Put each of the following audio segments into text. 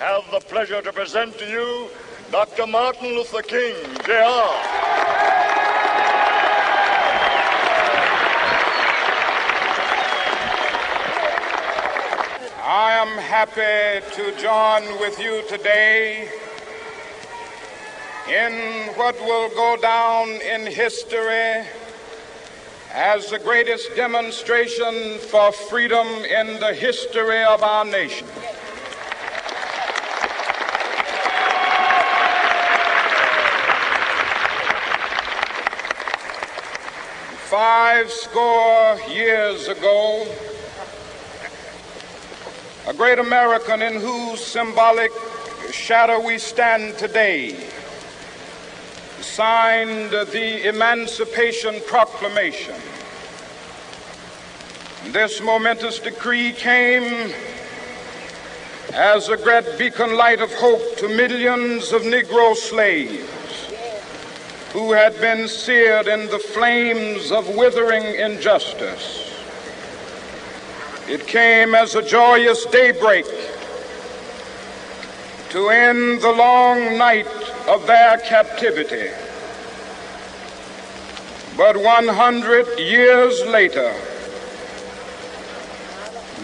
have the pleasure to present to you Dr. Martin Luther King, Jr. I am happy to join with you today in what will go down in history as the greatest demonstration for freedom in the history of our nation. Five score years ago, a great American in whose symbolic shadow we stand today signed the Emancipation Proclamation. This momentous decree came as a great beacon light of hope to millions of Negro slaves who had been seared in the flames of withering injustice. It came as a joyous daybreak to end the long night of their captivity. But 100 years later,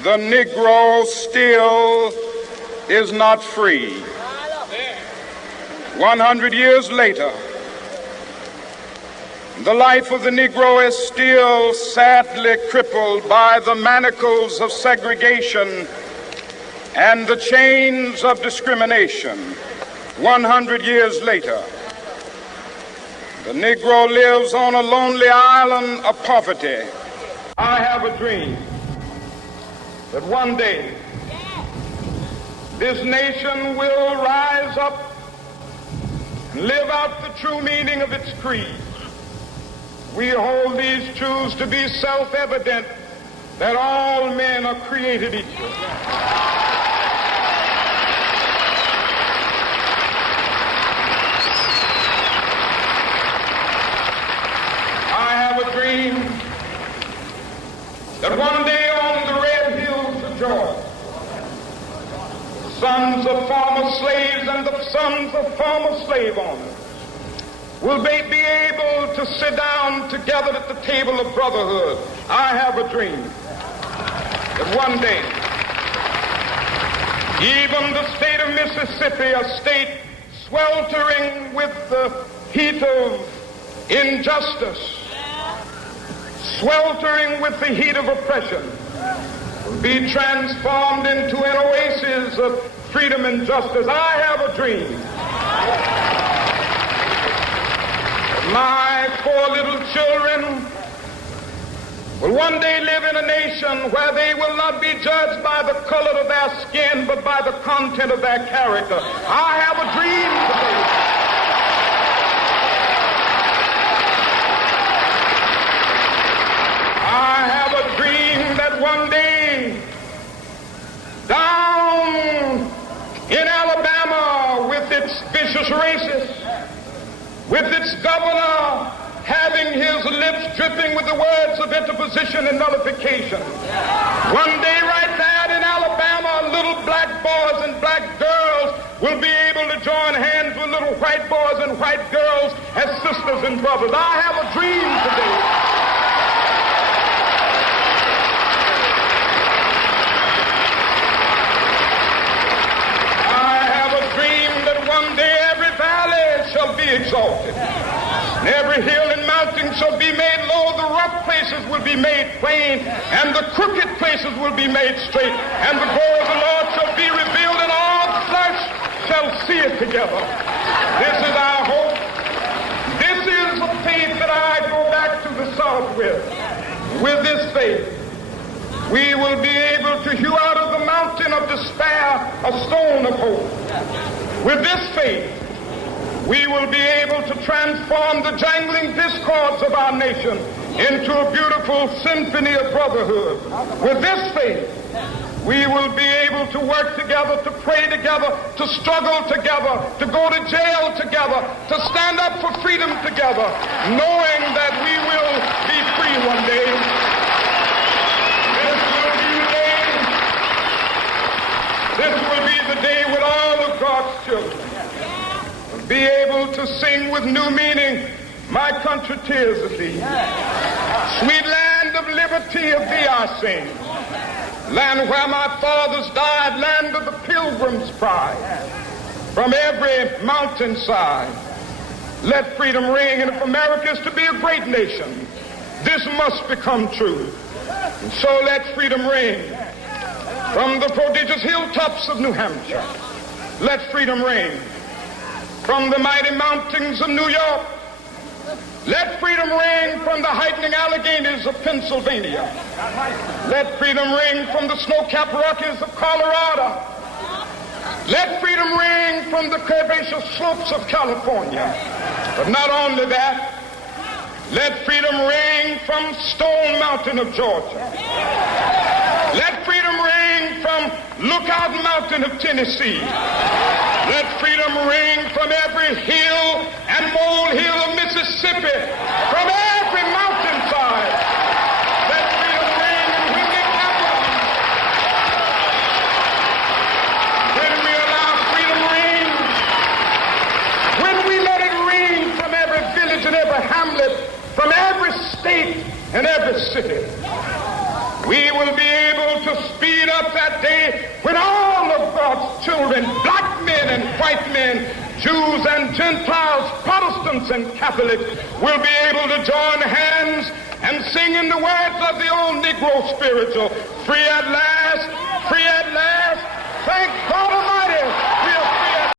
the Negro still is not free. 100 years later, the life of the Negro is still sadly crippled by the manacles of segregation and the chains of discrimination. 100 years later, the Negro lives on a lonely island of poverty. I have a dream that one day this nation will rise up and live out the true meaning of its creed. We hold these truths to be self-evident, that all men are created equal. I have a dream that one day on the red hills of Georgia, the sons of former slaves and the sons of former slave owners will they be able to sit down together at the table of brotherhood. I have a dream that one day, even the state of Mississippi, a state sweltering with the heat of injustice, sweltering with the heat of oppression, will be transformed into an oasis of freedom and justice. I have a dream. My four little children will one day live in a nation where they will not be judged by the color of their skin, but by the content of their character. I have a dream today. I have a dream that one day, down in Alabama, with its vicious racists, with its governor having his lips dripping with the words of interposition and nullification. One day right there in Alabama, little black boys and black girls will be able to join hands with little white boys and white girls as sisters and brothers. I have a dream today. I have a dream that one day every valley shall be exalted, and every hill and mountain shall be made low. The rough places will be made plain, and the crooked places will be made straight, and the glory of the Lord shall be revealed, and all flesh shall see it together. This is our hope. This is the faith that I go back to the South with. With this faith, we will be able to hew out of the mountain of despair a stone of hope. With this faith, we will be able to transform the jangling discords of our nation into a beautiful symphony of brotherhood. With this faith, we will be able to work together, to pray together, to struggle together, to go to jail together, to stand up for freedom together, knowing that we will be free one day. This will be the day when all be able to sing with new meaning, my country, tears of thee. Sweet land of liberty, of thee I sing. Land where my fathers died, land of the pilgrim's pride. From every mountainside, let freedom ring. And if America is to be a great nation, this must become true. And so let freedom ring. From the prodigious hilltops of New Hampshire, let freedom ring. From the mighty mountains of New York, let freedom ring. From the heightening Alleghenies of Pennsylvania, let freedom ring. From the snow-capped Rockies of Colorado, let freedom ring. From the curvaceous slopes of California. But not only that, let freedom ring from Stone Mountain of Georgia. Let freedom ring from Lookout Mountain of Tennessee. Let freedom ring from every hill and molehill of Mississippi, from every mountainside. Let freedom ring, and when it happens, when we allow freedom ring, when we let it ring from every village and every hamlet, from every state and every city, we will be able to speed up that day when all of God's children, black men and white men, Jews and Gentiles, Protestants and Catholics, will be able to join hands and sing in the words of the old Negro spiritual, free at last, thank God Almighty.